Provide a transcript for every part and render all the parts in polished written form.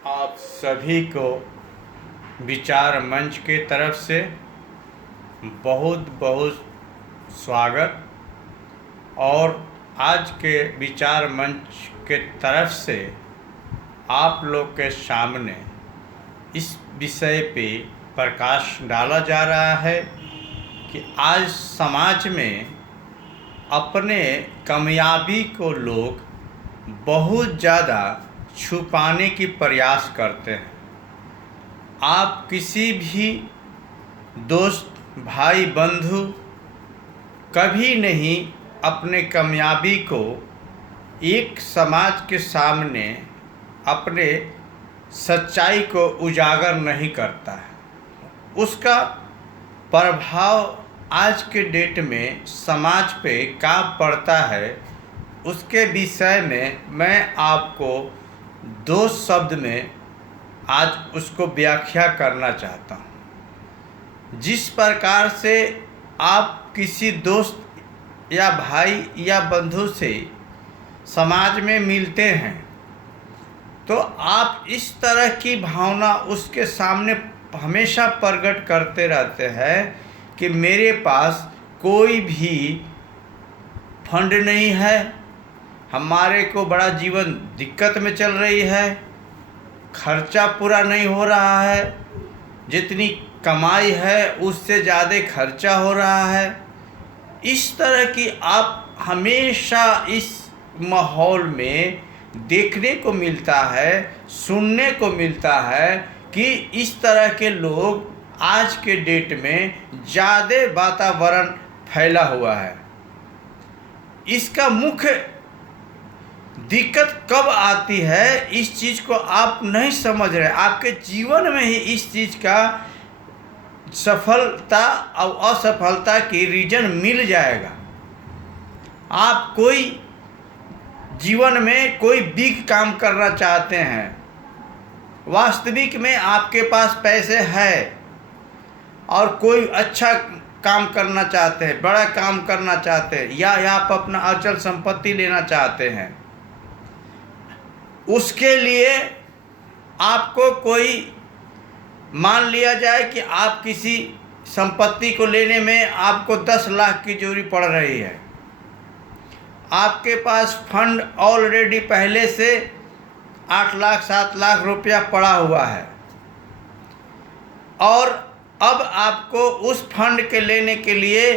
आप सभी को विचार मंच के तरफ से बहुत बहुत स्वागत। और आज के विचार मंच के तरफ से आप लोग के सामने इस विषय पे प्रकाश डाला जा रहा है कि आज समाज में अपने कामयाबी को लोग बहुत ज़्यादा छुपाने की प्रयास करते हैं। आप किसी भी दोस्त, भाई, बंधु कभी नहीं अपने कामयाबी को एक समाज के सामने अपने सच्चाई को उजागर नहीं करता है। उसका प्रभाव आज के डेट में समाज पे क्या पड़ता है, उसके विषय में मैं आपको दो शब्द में आज उसको व्याख्या करना चाहता हूँ। जिस प्रकार से आप किसी दोस्त या भाई या बंधु से समाज में मिलते हैं तो आप इस तरह की भावना उसके सामने हमेशा प्रकट करते रहते हैं कि मेरे पास कोई भी फंड नहीं है, हमारे को बड़ा जीवन दिक्कत में चल रही है, खर्चा पूरा नहीं हो रहा है, जितनी कमाई है उससे ज़्यादा खर्चा हो रहा है। इस तरह की आप हमेशा इस माहौल में देखने को मिलता है, सुनने को मिलता है कि इस तरह के लोग आज के डेट में ज़्यादा वातावरण फैला हुआ है। इसका मुख्य दिक्कत कब आती है, इस चीज़ को आप नहीं समझ रहे। आपके जीवन में ही इस चीज़ का सफलता और असफलता की रीजन मिल जाएगा। आप कोई जीवन में कोई बिग काम करना चाहते हैं, वास्तविक में आपके पास पैसे है और कोई अच्छा काम करना चाहते हैं, बड़ा काम करना चाहते हैं, या आप अपना अचल संपत्ति लेना चाहते हैं, उसके लिए आपको कोई मान लिया जाए कि आप किसी संपत्ति को लेने में आपको 10 लाख की जरूरी पड़ रही है। आपके पास फंड ऑलरेडी पहले से 8 लाख 7 लाख रुपया पड़ा हुआ है और अब आपको उस फंड के लेने के लिए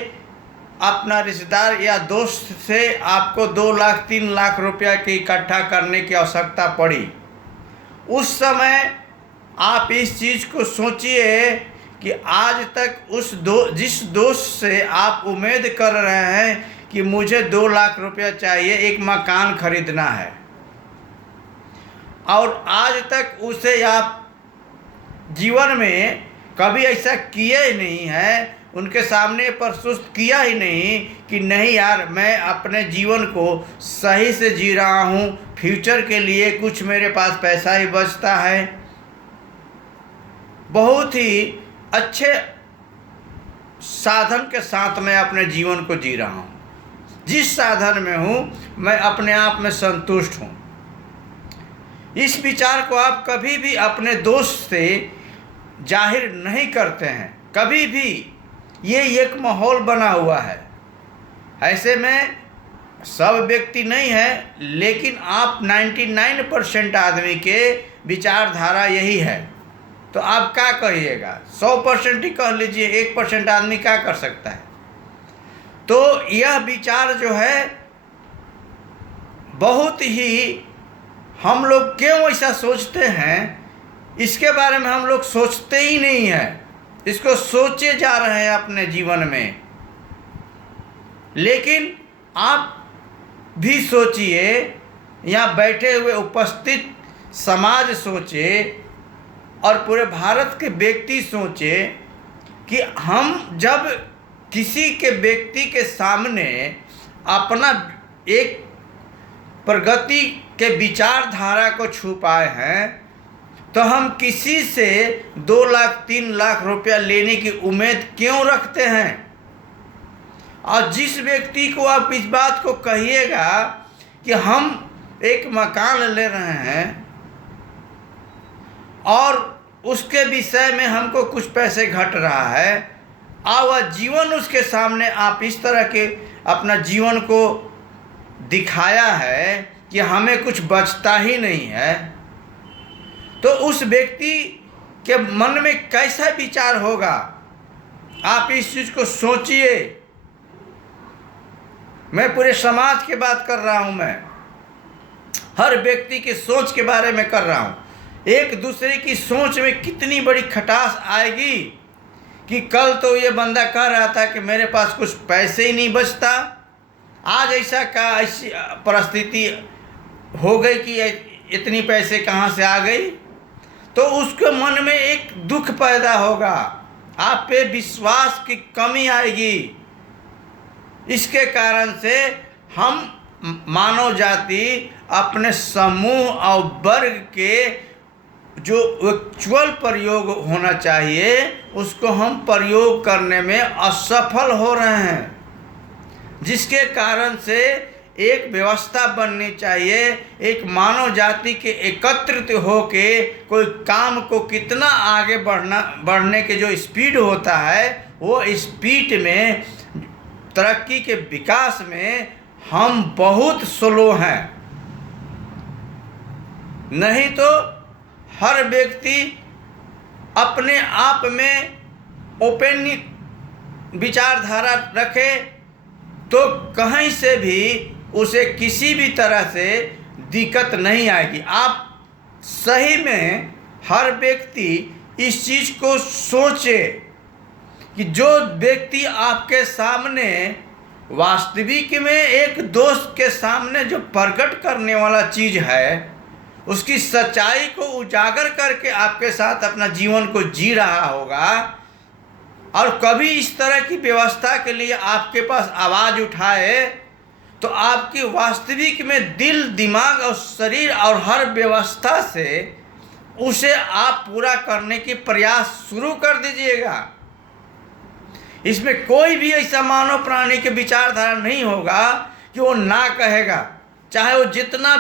अपना रिश्तेदार या दोस्त से आपको 2 लाख 3 लाख रुपया की इकट्ठा करने की आवश्यकता पड़ी। उस समय आप इस चीज़ को सोचिए कि आज तक जिस दोस्त से आप उम्मीद कर रहे हैं कि मुझे 2 लाख रुपया चाहिए, एक मकान खरीदना है, और आज तक उसे आप जीवन में कभी ऐसा किए ही नहीं है, उनके सामने प्रस्तुत किया ही नहीं कि नहीं यार मैं अपने जीवन को सही से जी रहा हूँ, फ्यूचर के लिए कुछ मेरे पास पैसा ही बचता है, बहुत ही अच्छे साधन के साथ मैं अपने जीवन को जी रहा हूँ, जिस साधन में हूँ मैं अपने आप में संतुष्ट हूँ। इस विचार को आप कभी भी अपने दोस्त से जाहिर नहीं करते हैं, कभी भी। ये एक माहौल बना हुआ है। ऐसे में सब व्यक्ति नहीं है, लेकिन आप 99% आदमी के विचारधारा यही है। तो आप क्या कहिएगा? 100% ही कह लीजिए, 1% आदमी क्या कर सकता है? तो यह विचार जो है बहुत ही, हम लोग क्यों ऐसा सोचते हैं, इसके बारे में हम लोग सोचते ही नहीं हैं। इसको सोचे जा रहे हैं अपने जीवन में। लेकिन आप भी सोचिए, यहाँ बैठे हुए उपस्थित समाज सोचे और पूरे भारत के व्यक्ति सोचे कि हम जब किसी के व्यक्ति के सामने अपना एक प्रगति के विचारधारा को छुपाए हैं तो हम किसी से 2 लाख 3 लाख रुपया लेने की उम्मीद क्यों रखते हैं? और जिस व्यक्ति को आप इस बात को कहिएगा कि हम एक मकान ले रहे हैं और उसके विषय में हमको कुछ पैसे घट रहा है, और वह जीवन उसके सामने आप इस तरह के अपना जीवन को दिखाया है कि हमें कुछ बचता ही नहीं है, तो उस व्यक्ति के मन में कैसा विचार होगा? आप इस चीज़ को सोचिए। मैं पूरे समाज की बात कर रहा हूँ, मैं हर व्यक्ति की सोच के बारे में कर रहा हूँ। एक दूसरे की सोच में कितनी बड़ी खटास आएगी कि कल तो ये बंदा कह रहा था कि मेरे पास कुछ पैसे ही नहीं बचता, आज ऐसी परिस्थिति हो गई कि इतनी पैसे कहाँ से आ गई, तो उसके मन में एक दुख पैदा होगा, आप पे विश्वास की कमी आएगी। इसके कारण से हम मानव जाति अपने समूह और वर्ग के जो एक्चुअल प्रयोग होना चाहिए उसको हम प्रयोग करने में असफल हो रहे हैं, जिसके कारण से एक व्यवस्था बननी चाहिए। एक मानव जाति के एकत्रित होके कोई काम को कितना आगे बढ़ने के जो स्पीड होता है, वो स्पीड में तरक्की के विकास में हम बहुत स्लो हैं। नहीं तो हर व्यक्ति अपने आप में ओपन विचारधारा रखे तो कहीं से भी उसे किसी भी तरह से दिक्कत नहीं आएगी। आप सही में हर व्यक्ति इस चीज़ को सोचे कि जो व्यक्ति आपके सामने वास्तविक में एक दोस्त के सामने जो प्रकट करने वाला चीज़ है, उसकी सच्चाई को उजागर करके आपके साथ अपना जीवन को जी रहा होगा, और कभी इस तरह की व्यवस्था के लिए आपके पास आवाज़ उठाए, तो आपकी वास्तविक में दिल, दिमाग और शरीर और हर व्यवस्था से उसे आप पूरा करने की प्रयास शुरू कर दीजिएगा। इसमें कोई भी ऐसा मानव प्राणी के विचारधारा नहीं होगा कि वो ना कहेगा, चाहे वो जितना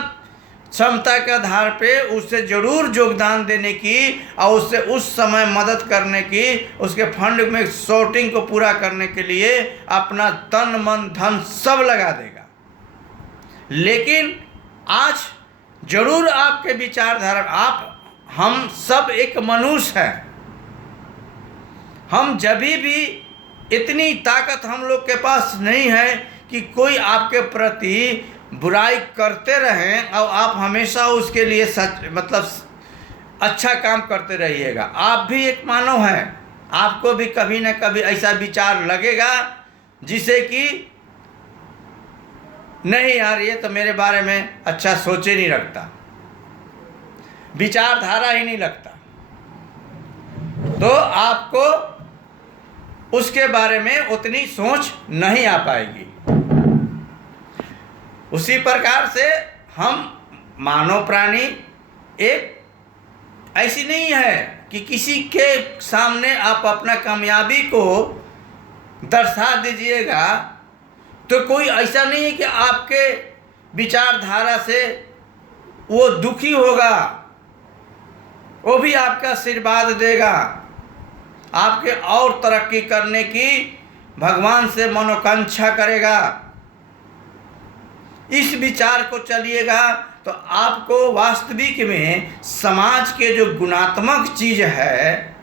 क्षमता के आधार पे उससे जरूर योगदान देने की और उससे उस समय मदद करने की, उसके फंड में शॉर्टिंग को पूरा करने के लिए अपना तन मन धन सब लगा देगा। लेकिन आज जरूर आपके विचारधारा, हम सब एक मनुष्य हैं। हम जब भी इतनी ताकत हम लोग के पास नहीं है कि कोई आपके प्रति बुराई करते रहें और आप हमेशा उसके लिए अच्छा काम करते रहिएगा। आप भी एक मानव हैं, आपको भी कभी न कभी ऐसा विचार लगेगा जिसे कि नहीं यार, ये तो मेरे बारे में अच्छा सोचे नहीं रखता, विचारधारा ही नहीं लगता, तो आपको उसके बारे में उतनी सोच नहीं आ पाएगी। उसी प्रकार से हम मानव प्राणी एक ऐसी नहीं है कि किसी के सामने आप अपना कामयाबी को दर्शा दीजिएगा तो कोई ऐसा नहीं है कि आपके विचारधारा से वो दुखी होगा, वो भी आपका आशीर्वाद देगा, आपके और तरक्की करने की भगवान से मनोकांक्षा करेगा। इस विचार को चलिएगा तो आपको वास्तविक में समाज के जो गुणात्मक चीज़ है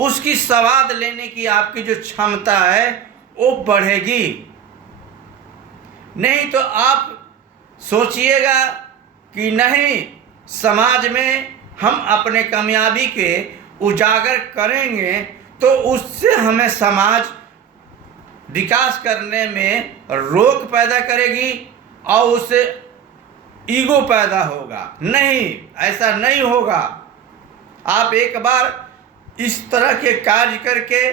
उसकी स्वाद लेने की आपकी जो क्षमता है वो बढ़ेगी। नहीं तो आप सोचिएगा कि नहीं, समाज में हम अपने कामयाबी के उजागर करेंगे तो उससे हमें समाज विकास करने में रोक पैदा करेगी और उससे ईगो पैदा होगा। नहीं, ऐसा नहीं होगा। आप एक बार इस तरह के कार्य करके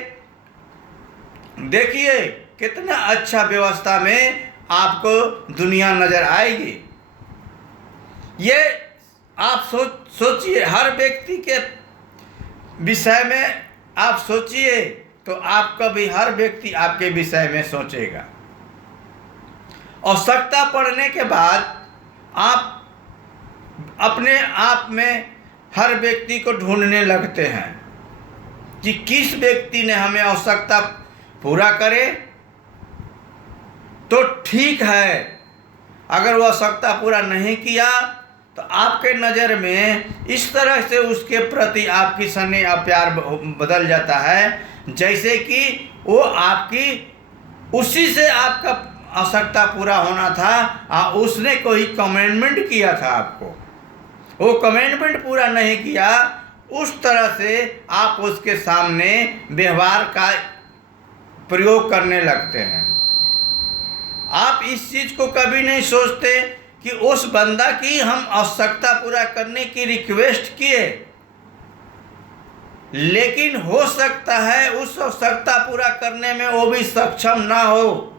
देखिए कितना अच्छा व्यवस्था में आपको दुनिया नजर आएगी। ये आप सोचिए, हर व्यक्ति के विषय में आप सोचिए तो आपका भी हर व्यक्ति आपके विषय में सोचेगा। आवश्यकता पड़ने के बाद आप अपने आप में हर व्यक्ति को ढूंढने लगते हैं कि किस व्यक्ति ने हमें आवश्यकता पूरा करे तो ठीक है। अगर वह आवश्यकता पूरा नहीं किया तो आपके नज़र में इस तरह से उसके प्रति आपकी स्नेह और प्यार बदल जाता है जैसे कि वो आपकी उसी से आपका आवश्यकता पूरा होना था और उसने कोई कमेंटमेंट किया था आपको, वो कमेंटमेंट पूरा नहीं किया, उस तरह से आप उसके सामने व्यवहार का प्रयोग करने लगते हैं। आप इस चीज़ को कभी नहीं सोचते कि उस बंदा की हम आवश्यकता पूरा करने की रिक्वेस्ट किए, लेकिन हो सकता है उस आवश्यकता पूरा करने में वो भी सक्षम ना हो,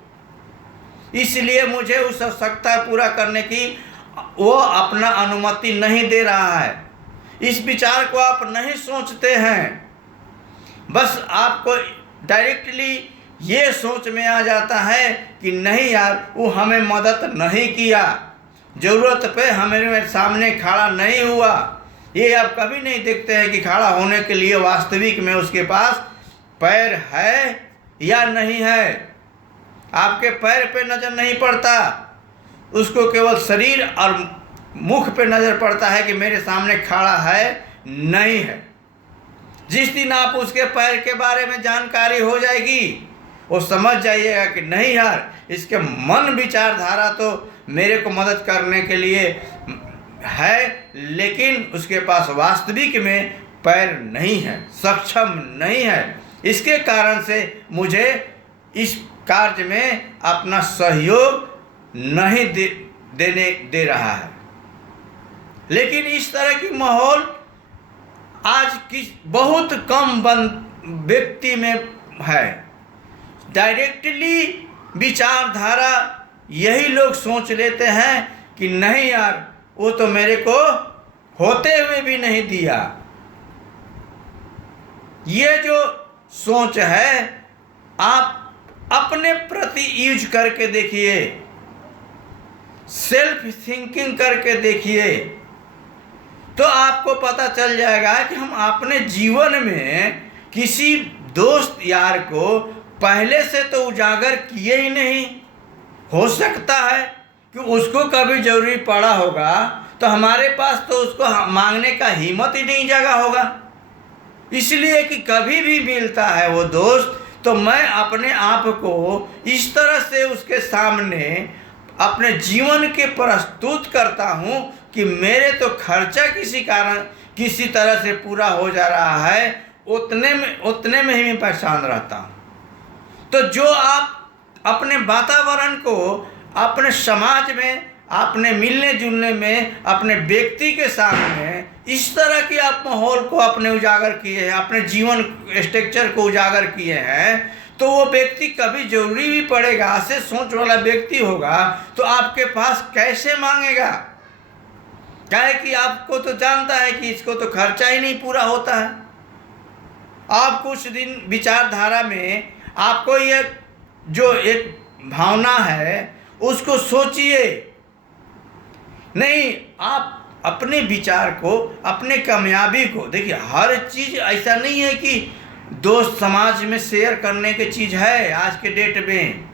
इसलिए मुझे उस आवश्यकता पूरा करने की वो अपना अनुमति नहीं दे रहा है। इस विचार को आप नहीं सोचते हैं, बस आपको डायरेक्टली ये सोच में आ जाता है कि नहीं यार वो हमें मदद नहीं किया, ज़रूरत पे हमारे सामने खड़ा नहीं हुआ। ये आप कभी नहीं देखते हैं कि खड़ा होने के लिए वास्तविक में उसके पास पैर है या नहीं है। आपके पैर पे नज़र नहीं पड़ता, उसको केवल शरीर और मुख पे नज़र पड़ता है कि मेरे सामने खड़ा है नहीं है। जिस दिन आप उसके पैर के बारे में जानकारी हो जाएगी वो समझ जाइएगा कि नहीं यार इसके मन विचारधारा तो मेरे को मदद करने के लिए है, लेकिन उसके पास वास्तविक में पैर नहीं है, सक्षम नहीं है। इसके कारण से मुझे इस कार्य में अपना सहयोग नहीं दे रहा है। लेकिन इस तरह की माहौल आज की बहुत कम व्यक्ति में है। डायरेक्टली विचारधारा यही लोग सोच लेते हैं कि नहीं यार वो तो मेरे को होते हुए भी नहीं दिया। ये जो सोच है आप अपने प्रति यूज करके देखिए, सेल्फ थिंकिंग करके देखिए, तो आपको पता चल जाएगा कि हम अपने जीवन में किसी दोस्त यार को पहले से तो उजागर किए ही नहीं। हो सकता है कि उसको कभी जरूरी पड़ा होगा तो हमारे पास तो उसको मांगने का हिम्मत ही नहीं जगा होगा, इसलिए कि कभी भी मिलता है वो दोस्त तो मैं अपने आप को इस तरह से उसके सामने अपने जीवन के प्रस्तुत करता हूँ कि मेरे तो खर्चा किसी तरह से पूरा हो जा रहा है, उतने में ही मैं परेशान रहता हूँ। तो जो आप अपने वातावरण को अपने समाज में, अपने मिलने जुलने में, अपने व्यक्ति के सामने इस तरह की आप माहौल को अपने उजागर किए हैं, अपने जीवन स्ट्रक्चर को उजागर किए हैं, तो वो व्यक्ति कभी जरूरी भी पड़ेगा, ऐसे सोच वाला व्यक्ति होगा तो आपके पास कैसे मांगेगा? क्या है कि आपको तो जानता है कि इसको तो खर्चा ही नहीं पूरा होता है। आप कुछ दिन विचारधारा में आपको ये जो एक भावना है उसको सोचिए। नहीं, आप अपने विचार को, अपने कामयाबी को देखिए। हर चीज़ ऐसा नहीं है कि दोस्त समाज में शेयर करने की चीज़ है आज के डेट में,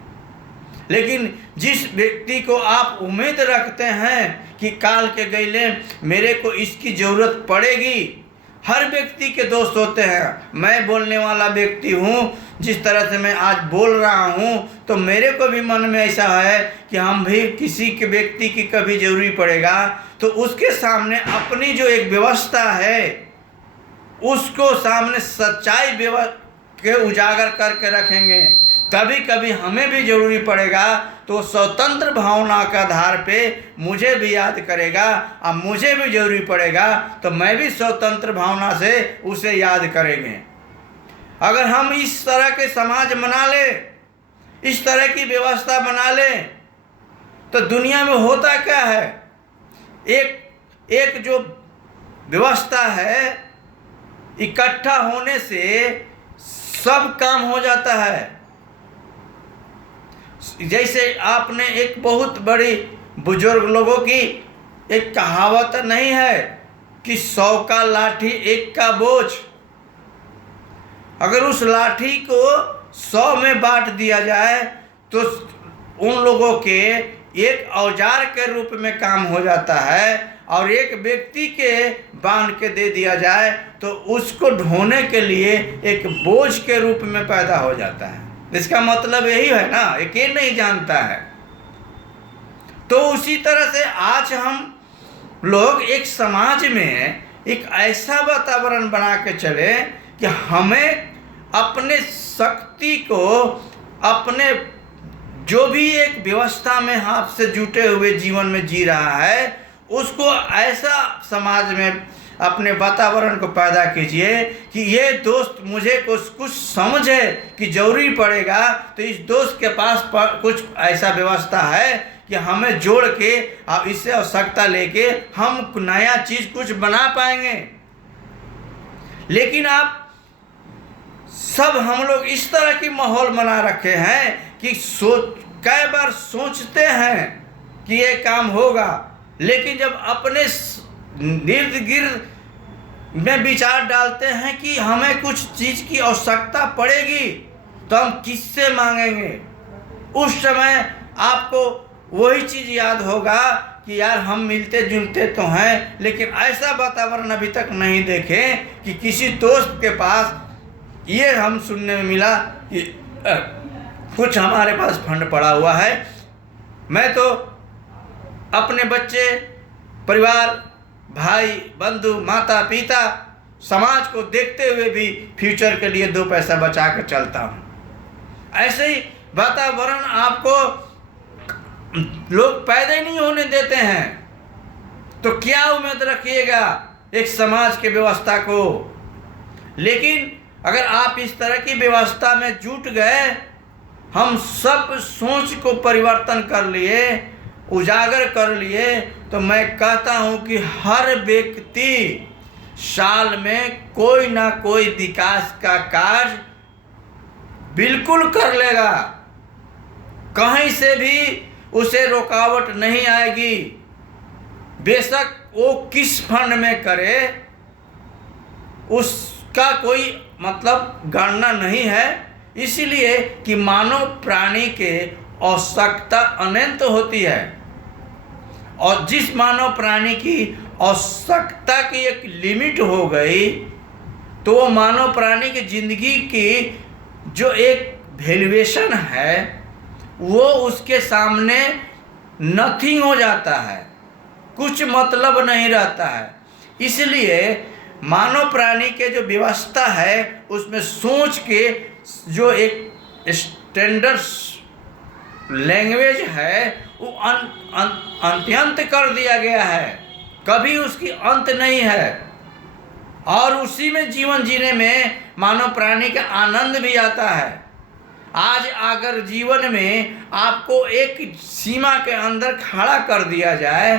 लेकिन जिस व्यक्ति को आप उम्मीद रखते हैं कि काल के गईले मेरे को इसकी ज़रूरत पड़ेगी, हर व्यक्ति के दोस्त होते हैं। मैं बोलने वाला व्यक्ति हूँ, जिस तरह से मैं आज बोल रहा हूँ तो मेरे को भी मन में ऐसा है कि हम भी किसी के व्यक्ति की कभी ज़रूरी पड़ेगा तो उसके सामने अपनी जो एक व्यवस्था है उसको सामने सच्चाई के उजागर करके रखेंगे। कभी कभी हमें भी ज़रूरी पड़ेगा तो स्वतंत्र भावना के आधार पे मुझे भी याद करेगा, और मुझे भी ज़रूरी पड़ेगा तो मैं भी स्वतंत्र भावना से उसे याद करेंगे। अगर हम इस तरह के समाज बना ले, इस तरह की व्यवस्था बना ले, तो दुनिया में होता क्या है, एक जो व्यवस्था है इकट्ठा होने से सब काम हो जाता है। जैसे आपने एक बहुत बड़ी बुजुर्ग लोगों की एक कहावत नहीं है कि 100 का लाठी 1 का बोझ। अगर उस लाठी को 100 में बांट दिया जाए तो उन लोगों के एक औजार के रूप में काम हो जाता है, और एक व्यक्ति के बांध के दे दिया जाए तो उसको ढोने के लिए एक बोझ के रूप में पैदा हो जाता है। इसका मतलब यही है ना, एक ये नहीं जानता है। तो उसी तरह से आज हम लोग एक समाज में एक ऐसा वातावरण बना के चले कि हमें अपने शक्ति को, अपने जो भी एक व्यवस्था में हाथ से जुटे हुए जीवन में जी रहा है, उसको ऐसा समाज में अपने वातावरण को पैदा कीजिए कि ये दोस्त मुझे कुछ समझे कि जरूरी पड़ेगा तो इस दोस्त के पास कुछ ऐसा व्यवस्था है कि हमें जोड़ के अब इससे आवश्यकता लेके हम नया चीज़ कुछ बना पाएंगे। लेकिन आप सब हम लोग इस तरह की माहौल बना रखे हैं कि कई बार सोचते हैं कि ये काम होगा, लेकिन जब अपने इर्द गिर्द में विचार डालते हैं कि हमें कुछ चीज़ की आवश्यकता पड़ेगी तो हम किससे मांगेंगे, उस समय आपको वही चीज़ याद होगा कि यार हम मिलते जुलते तो हैं, लेकिन ऐसा वातावरण अभी तक नहीं देखे कि किसी दोस्त के पास ये हम सुनने में मिला कि कुछ हमारे पास फंड पड़ा हुआ है। मैं तो अपने बच्चे, परिवार, भाई, बंधु, माता पिता, समाज को देखते हुए भी फ्यूचर के लिए 2 पैसा बचा कर चलता हूँ। ऐसे ही वातावरण आपको लोग पैदा ही नहीं होने देते हैं, तो क्या उम्मीद रखिएगा एक समाज के व्यवस्था को। लेकिन अगर आप इस तरह की व्यवस्था में जुट गए, हम सब सोच को परिवर्तन कर लिए, उजागर कर लिए, तो मैं कहता हूं कि हर व्यक्ति साल में कोई ना कोई विकास का कार्य बिल्कुल कर लेगा। कहीं से भी उसे रुकावट नहीं आएगी, बेशक वो किस फंड में करे उसका कोई मतलब गणना नहीं है। इसलिए कि मानव प्राणी के आवश्यकता अनंत होती है, और जिस मानव प्राणी की आवश्यकता की एक लिमिट हो गई तो वो मानव प्राणी की जिंदगी की जो एक वैल्यूएशन है वो उसके सामने नथिंग हो जाता है, कुछ मतलब नहीं रहता है। इसलिए मानव प्राणी के जो व्यवस्था है उसमें सोच के जो एक स्टैंडर्ड लैंग्वेज है वो अत्यंत कर दिया गया है, कभी उसकी अंत नहीं है, और उसी में जीवन जीने में मानव प्राणी का आनंद भी आता है। आज अगर जीवन में आपको एक सीमा के अंदर खड़ा कर दिया जाए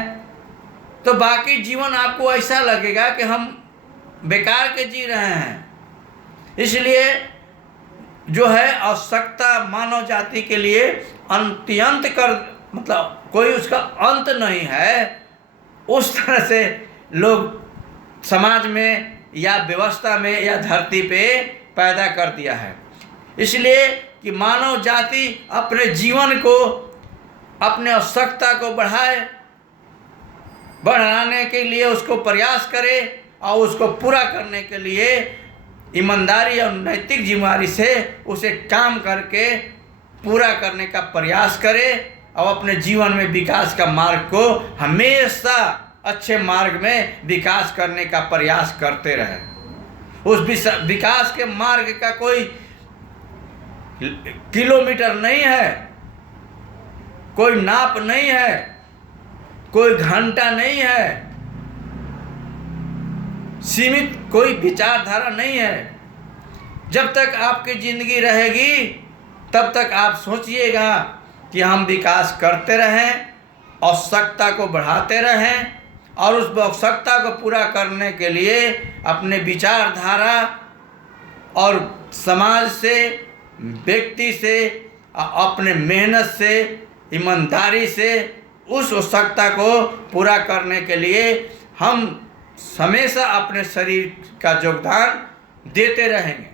तो बाकी जीवन आपको ऐसा लगेगा कि हम बेकार के जी रहे हैं। इसलिए जो है आवश्यकता मानव जाति के लिए अत्यंत कर मतलब कोई उसका अंत नहीं है, उस तरह से लोग समाज में या व्यवस्था में या धरती पे पैदा कर दिया है। इसलिए कि मानव जाति अपने जीवन को, अपने आवश्यकता को बढ़ाने के लिए उसको प्रयास करे और उसको पूरा करने के लिए ईमानदारी और नैतिक जिम्मेदारी से उसे काम करके पूरा करने का प्रयास करे, और अपने जीवन में विकास का मार्ग को हमेशा अच्छे मार्ग में विकास करने का प्रयास करते रहे। उस विकास के मार्ग का कोई किलोमीटर नहीं है, कोई नाप नहीं है, कोई घंटा नहीं है, सीमित कोई विचारधारा नहीं है। जब तक आपकी ज़िंदगी रहेगी तब तक आप सोचिएगा कि हम विकास करते रहें, आवश्यकता को बढ़ाते रहें, और उस आवश्यकता को पूरा करने के लिए अपने विचारधारा और समाज से, व्यक्ति से, अपने मेहनत से, ईमानदारी से उस आवश्यकता को पूरा करने के लिए हम हमेशा अपने शरीर का योगदान देते रहेंगे।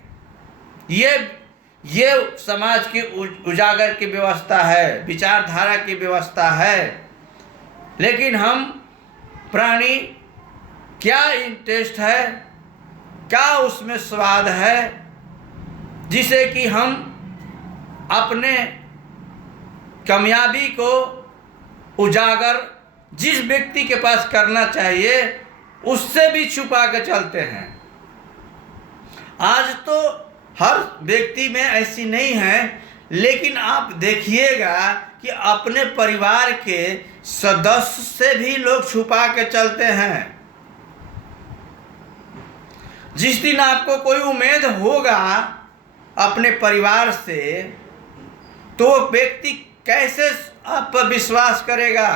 ये समाज की उजागर की व्यवस्था है, विचारधारा की व्यवस्था है। लेकिन हम प्राणी, क्या इंटरेस्ट है, क्या उसमें स्वाद है, जिसे कि हम अपने कामयाबी को उजागर जिस व्यक्ति के पास करना चाहिए उससे भी छुपा के चलते हैं। आज तो हर व्यक्ति में ऐसी नहीं है, लेकिन आप देखिएगा कि अपने परिवार के सदस्य से भी लोग छुपा के चलते हैं। जिस दिन आपको कोई उम्मीद होगा अपने परिवार से, तो व्यक्ति कैसे आप पर विश्वास करेगा,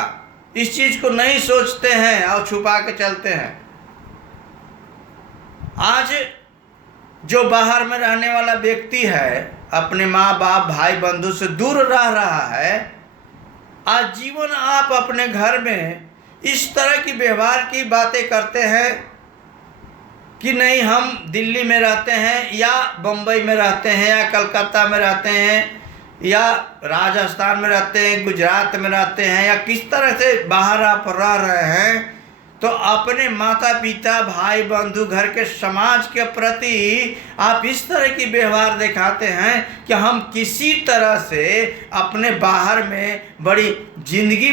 इस चीज को नहीं सोचते हैं और छुपा के चलते हैं। आज जो बाहर में रहने वाला व्यक्ति है, अपने माँ बाप भाई बंधु से दूर रह रहा है, आज जीवन आप अपने घर में इस तरह की व्यवहार की बातें करते हैं कि नहीं हम दिल्ली में रहते हैं या बम्बई में रहते हैं या कलकत्ता में रहते हैं या राजस्थान में रहते हैं, गुजरात में रहते हैं, या किस तरह से बाहर आप रह रहे हैं, तो अपने माता पिता भाई बंधु घर के समाज के प्रति आप इस तरह की व्यवहार दिखाते हैं कि हम किसी तरह से अपने बाहर में बड़ी जिंदगी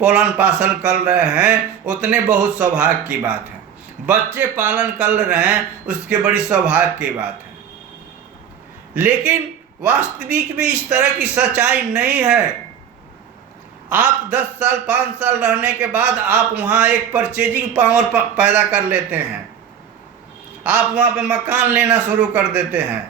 पालन पोषण कर रहे हैं, उतने बहुत सौभाग्य की बात है। बच्चे पालन कर रहे हैं, उसके बड़ी सौभाग्य की बात है। लेकिन वास्तविक में इस तरह की सच्चाई नहीं है। आप 10 साल 5 साल रहने के बाद आप वहाँ एक परचेजिंग पावर पैदा कर लेते हैं, आप वहाँ पे मकान लेना शुरू कर देते हैं,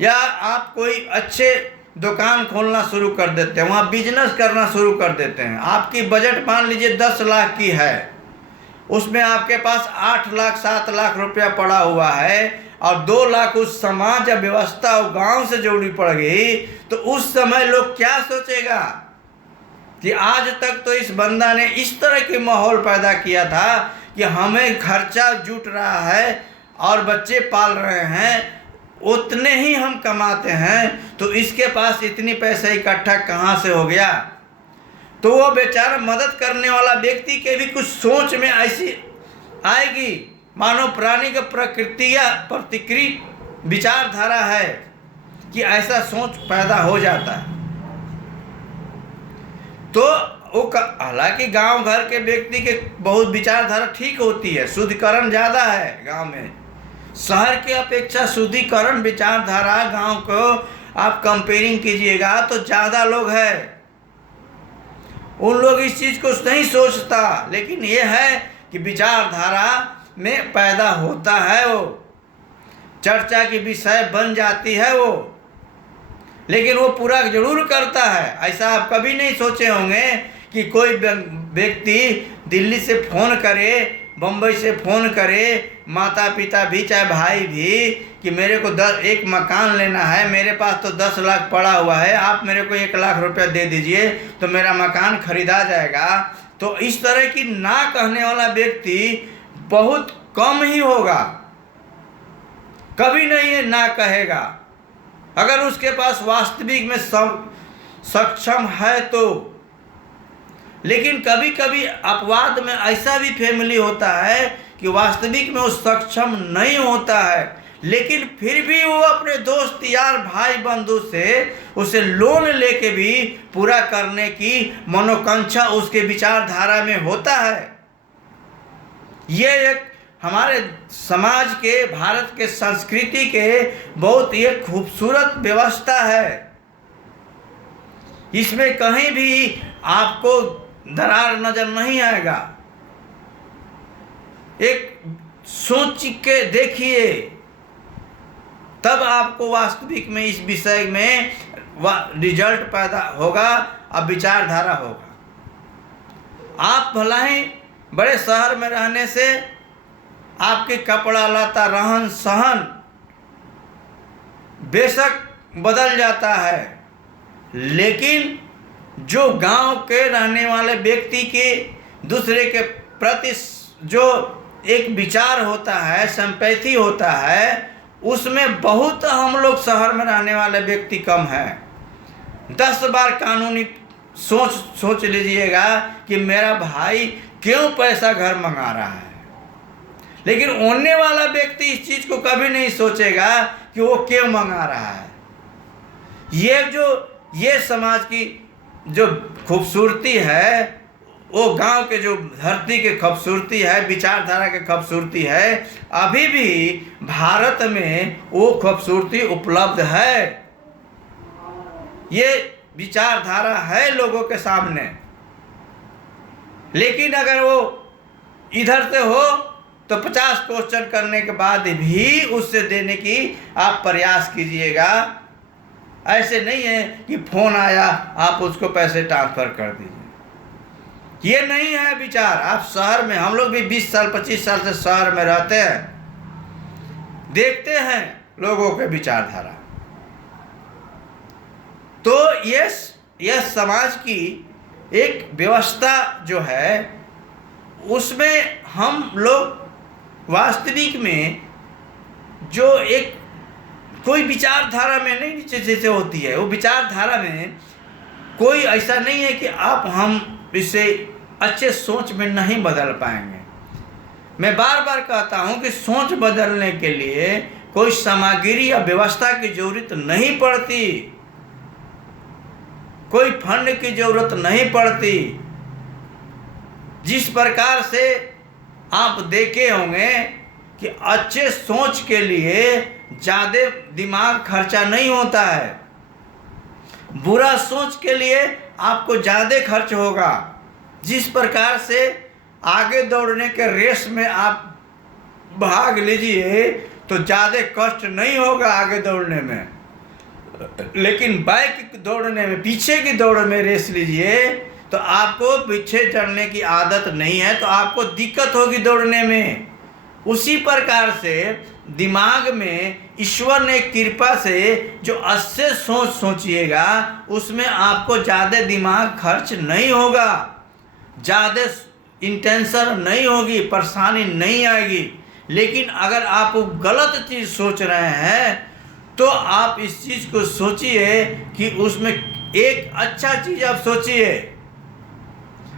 या आप कोई अच्छे दुकान खोलना शुरू कर देते हैं, वहाँ बिजनेस करना शुरू कर देते हैं। आपकी बजट मान लीजिए 10 लाख की है, उसमें आपके पास 8 लाख 7 लाख रुपया पड़ा हुआ है और 2 लाख उस समाज या व्यवस्था और गांव से जोड़ी पड़ गई, तो उस समय लोग क्या सोचेगा कि आज तक तो इस बंदा ने इस तरह के माहौल पैदा किया था कि हमें खर्चा जुट रहा है और बच्चे पाल रहे हैं, उतने ही हम कमाते हैं, तो इसके पास इतनी पैसे इकट्ठा कहाँ से हो गया। तो वो बेचारा मदद करने वाला व्यक्ति के भी कुछ सोच में ऐसी आएगी, मानव प्राणी का प्रकृति या प्रतिक्रिया विचारधारा है कि ऐसा सोच पैदा हो जाता है। तो वो हालांकि गांव घर के व्यक्ति के बहुत विचारधारा ठीक होती है, शुद्धिकरण ज़्यादा है गांव में, शहर के अपेक्षा शुद्धिकरण विचारधारा गांव को आप कंपेयरिंग कीजिएगा तो ज़्यादा लोग हैं। उन लोग इस चीज़ को नहीं सोचता, लेकिन ये है कि विचारधारा में पैदा होता है, वो चर्चा की विषय बन जाती है वो, लेकिन वो पूरा जरूर करता है। ऐसा आप कभी नहीं सोचे होंगे कि कोई व्यक्ति दिल्ली से फ़ोन करे, बम्बई से फ़ोन करे, माता पिता भी चाहे भाई भी, कि मेरे को एक मकान लेना है, मेरे पास तो 10 लाख पड़ा हुआ है, आप मेरे को 1 लाख रुपया दे दीजिए तो मेरा मकान खरीदा जाएगा। तो इस तरह की ना कहने वाला व्यक्ति बहुत कम ही होगा, कभी नहीं ये ना कहेगा अगर उसके पास वास्तविक में सक्षम है तो। लेकिन कभी कभी अपवाद में ऐसा भी फैमिली होता है कि वास्तविक में वो सक्षम नहीं होता है, लेकिन फिर भी वो अपने दोस्त यार भाई बंधु से उसे लोन लेके भी पूरा करने की मनोकांक्षा उसके विचारधारा में होता है। ये एक हमारे समाज के, भारत के संस्कृति के बहुत एक खूबसूरत व्यवस्था है। इसमें कहीं भी आपको दरार नजर नहीं आएगा। एक सोच के देखिए, तब आपको वास्तविक में इस विषय में रिजल्ट पैदा होगा और विचारधारा होगा। आप भला ही बड़े शहर में रहने से आपके कपड़ा लता रहन सहन बेशक बदल जाता है, लेकिन जो गांव के रहने वाले व्यक्ति के दूसरे के प्रति जो एक विचार होता है, सिंपैथी होता है, उसमें बहुत हम लोग शहर में रहने वाले व्यक्ति कम हैं। 10 बार कानूनी सोच लीजिएगा कि मेरा भाई क्यों पैसा घर मंगा रहा है, लेकिन होने वाला व्यक्ति इस चीज को कभी नहीं सोचेगा कि वो क्यों मंगा रहा है। ये समाज की जो खूबसूरती है, वो गांव के जो धरती की खूबसूरती है, विचारधारा की खूबसूरती है, अभी भी भारत में वो खूबसूरती उपलब्ध है। ये विचारधारा है लोगों के सामने, लेकिन अगर वो इधर से हो तो 50 क्वेश्चन करने के बाद भी उससे देने की आप प्रयास कीजिएगा। ऐसे नहीं है कि फोन आया आप उसको पैसे ट्रांसफर कर दीजिए, ये नहीं है विचार। आप शहर में, हम लोग भी 20 साल 25 साल से शहर में रहते हैं, देखते हैं लोगों के विचारधारा। तो यह समाज की एक व्यवस्था जो है, उसमें हम लोग वास्तविक में जो एक कोई विचारधारा में नहीं नीचे जैसे होती है, वो विचारधारा में कोई ऐसा नहीं है कि हम इसे अच्छे सोच में नहीं बदल पाएंगे। मैं बार बार कहता हूँ कि सोच बदलने के लिए कोई सामग्री या व्यवस्था की जरूरत नहीं पड़ती, कोई फंड की जरूरत नहीं पड़ती। जिस प्रकार से आप देखे होंगे कि अच्छे सोच के लिए ज़्यादा दिमाग खर्चा नहीं होता है, बुरा सोच के लिए आपको ज़्यादा खर्च होगा। जिस प्रकार से आगे दौड़ने के रेस में आप भाग लीजिए तो ज़्यादा कष्ट नहीं होगा आगे दौड़ने में, लेकिन बैक दौड़ने में, पीछे की दौड़ में रेस लीजिए तो आपको पीछे चढ़ने की आदत नहीं है, तो आपको दिक्कत होगी दौड़ने में। उसी प्रकार से दिमाग में ईश्वर ने कृपा से जो अच्छे सोचिएगा, उसमें आपको ज़्यादा दिमाग खर्च नहीं होगा, ज़्यादा इंटेंशन नहीं होगी, परेशानी नहीं आएगी। लेकिन अगर आप गलत चीज़ सोच रहे हैं तो आप इस चीज़ को सोचिए कि उसमें एक अच्छा चीज़ आप सोचिए,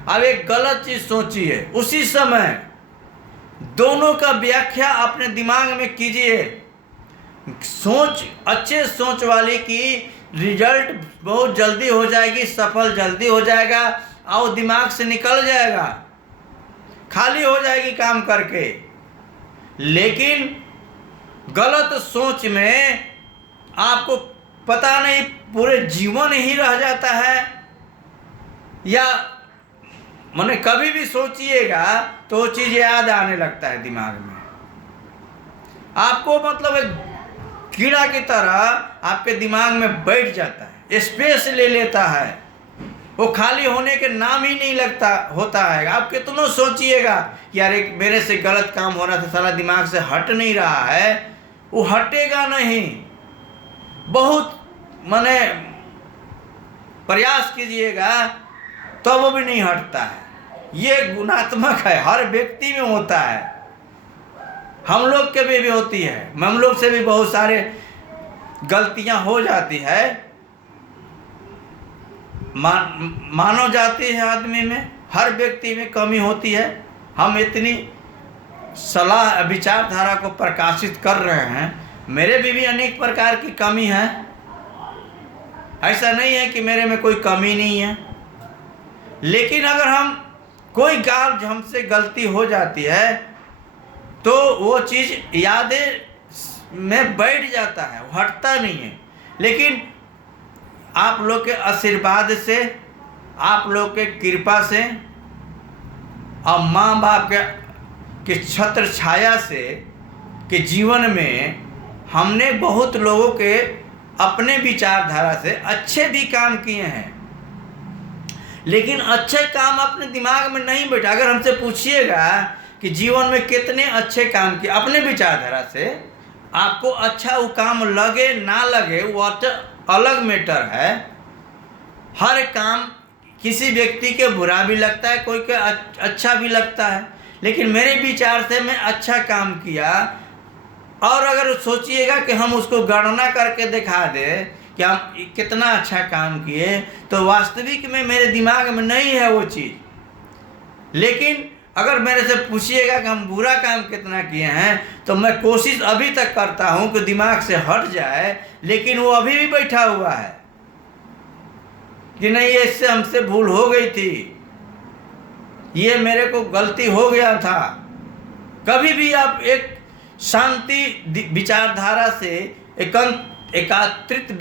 अब एक गलत चीज़ सोचिए, उसी समय दोनों का व्याख्या अपने दिमाग में कीजिए। सोच, अच्छे सोच वाले की रिजल्ट बहुत जल्दी हो जाएगी, सफल जल्दी हो जाएगा और दिमाग से निकल जाएगा, खाली हो जाएगी काम करके। लेकिन गलत सोच में आपको पता नहीं पूरे जीवन ही रह जाता है, या मैंने कभी भी सोचिएगा तो वो चीज़ याद आने लगता है दिमाग में, आपको मतलब एक कीड़ा की तरह आपके दिमाग में बैठ जाता है, स्पेस ले लेता है, वो खाली होने के नाम ही नहीं लगता होता है। आप कितना सोचिएगा यार एक मेरे से गलत काम हो रहा था, सारा दिमाग से हट नहीं रहा है, वो हटेगा नहीं। बहुत माने प्रयास कीजिएगा तो वो भी नहीं हटता है। ये गुणात्मक है, हर व्यक्ति में होता है, हम लोग के भी होती है, हम लोग से भी बहुत सारे गलतियां हो जाती है। मानव जाति है, आदमी में हर व्यक्ति में कमी होती है। हम इतनी सलाह विचारधारा को प्रकाशित कर रहे हैं, मेरे भी अनेक प्रकार की कमी है, ऐसा नहीं है कि मेरे में कोई कमी नहीं है। लेकिन अगर हम कोई गाल हमसे गलती हो जाती है तो वो चीज़ यादें में बैठ जाता है, वो हटता नहीं है। लेकिन आप लोग के आशीर्वाद से, आप लोग के कृपा से और माँ बाप के छत्र छाया से के जीवन में हमने बहुत लोगों के अपने विचारधारा से अच्छे भी काम किए हैं, लेकिन अच्छे काम अपने दिमाग में नहीं बैठा। अगर हमसे पूछिएगा कि जीवन में कितने अच्छे काम किए अपने विचारधारा से, आपको अच्छा वो काम लगे ना लगे वो अलग मैटर है। हर काम किसी व्यक्ति के बुरा भी लगता है, कोई के अच्छा भी लगता है, लेकिन मेरे विचार से मैं अच्छा काम किया, और अगर सोचिएगा कि हम उसको गणना करके दिखा दें कि हम कितना अच्छा काम किए, तो वास्तविक में मेरे दिमाग में नहीं है वो चीज़। लेकिन अगर मेरे से पूछिएगा कि हम बुरा काम कितना किए हैं, तो मैं कोशिश अभी तक करता हूं कि दिमाग से हट जाए, लेकिन वो अभी भी बैठा हुआ है कि नहीं, ये इससे हमसे भूल हो गई थी, ये मेरे को गलती हो गया था। कभी भी आप एक शांति विचारधारा से एकात्रित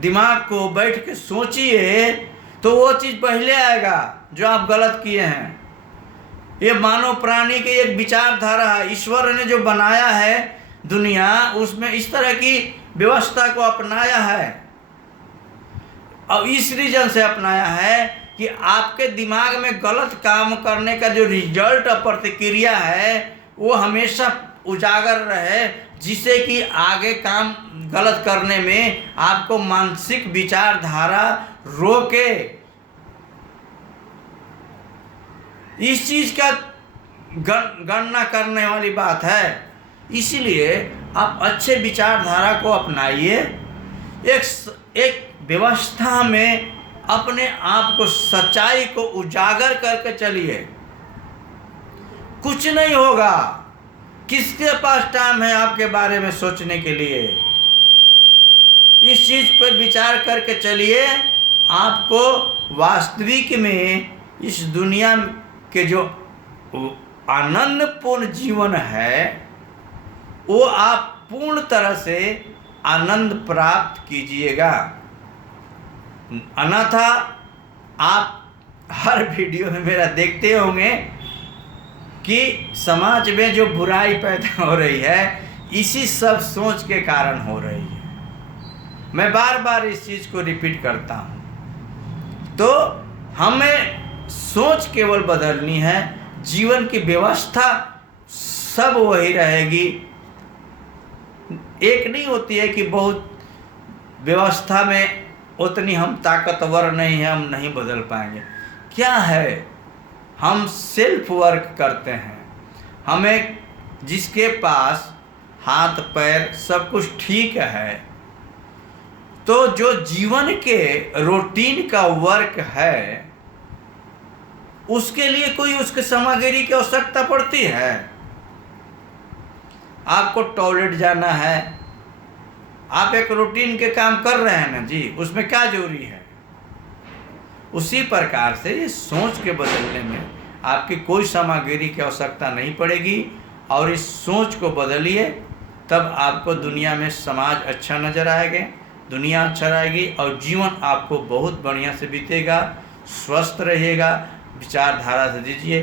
दिमाग को बैठ के सोचिए, तो वो चीज़ पहले आएगा जो आप गलत किए हैं। ये मानव प्राणी की एक विचारधारा है। ईश्वर ने जो बनाया है दुनिया, उसमें इस तरह की व्यवस्था को अपनाया है, और इस रीजन से अपनाया है कि आपके दिमाग में गलत काम करने का जो रिजल्ट और प्रतिक्रिया है वो हमेशा उजागर रहे, जिससे कि आगे काम गलत करने में आपको मानसिक विचारधारा रोके। इस चीज़ का गणना करने वाली बात है। इसीलिए आप अच्छे विचारधारा को अपनाइए, एक व्यवस्था में अपने आप को, सच्चाई को उजागर करके चलिए। कुछ नहीं होगा, किसके पास टाइम है आपके बारे में सोचने के लिए। इस चीज़ पर विचार करके चलिए, आपको वास्तविक में इस दुनिया के जो आनंदपूर्ण जीवन है वो आप पूर्ण तरह से आनंद प्राप्त कीजिएगा। अन्यथा आप हर वीडियो में मेरा देखते होंगे कि समाज में जो बुराई पैदा हो रही है, इसी सब सोच के कारण हो रही है। मैं बार बार इस चीज़ को रिपीट करता हूँ। तो हमें सोच केवल बदलनी है, जीवन की व्यवस्था सब वही रहेगी। एक नहीं होती है कि बहुत व्यवस्था में उतनी हम ताकतवर नहीं है, हम नहीं बदल पाएंगे। क्या है, हम सेल्फ वर्क करते हैं। हमें जिसके पास हाथ पैर सब कुछ ठीक है, तो जो जीवन के रूटीन का वर्क है, उसके लिए कोई उसके सामग्री की आवश्यकता पड़ती है। आपको टॉयलेट जाना है, आप एक रूटीन के काम कर रहे हैं ना जी, उसमें क्या जरूरी है। उसी प्रकार से ये सोच के बदलने में आपकी कोई सामग्री की आवश्यकता नहीं पड़ेगी, और इस सोच को बदलिए, तब आपको दुनिया में समाज अच्छा नजर आएगा, दुनिया अच्छा रहेगी, और जीवन आपको बहुत बढ़िया से बीतेगा, स्वस्थ रहिएगा। विचारधारा से दीजिए।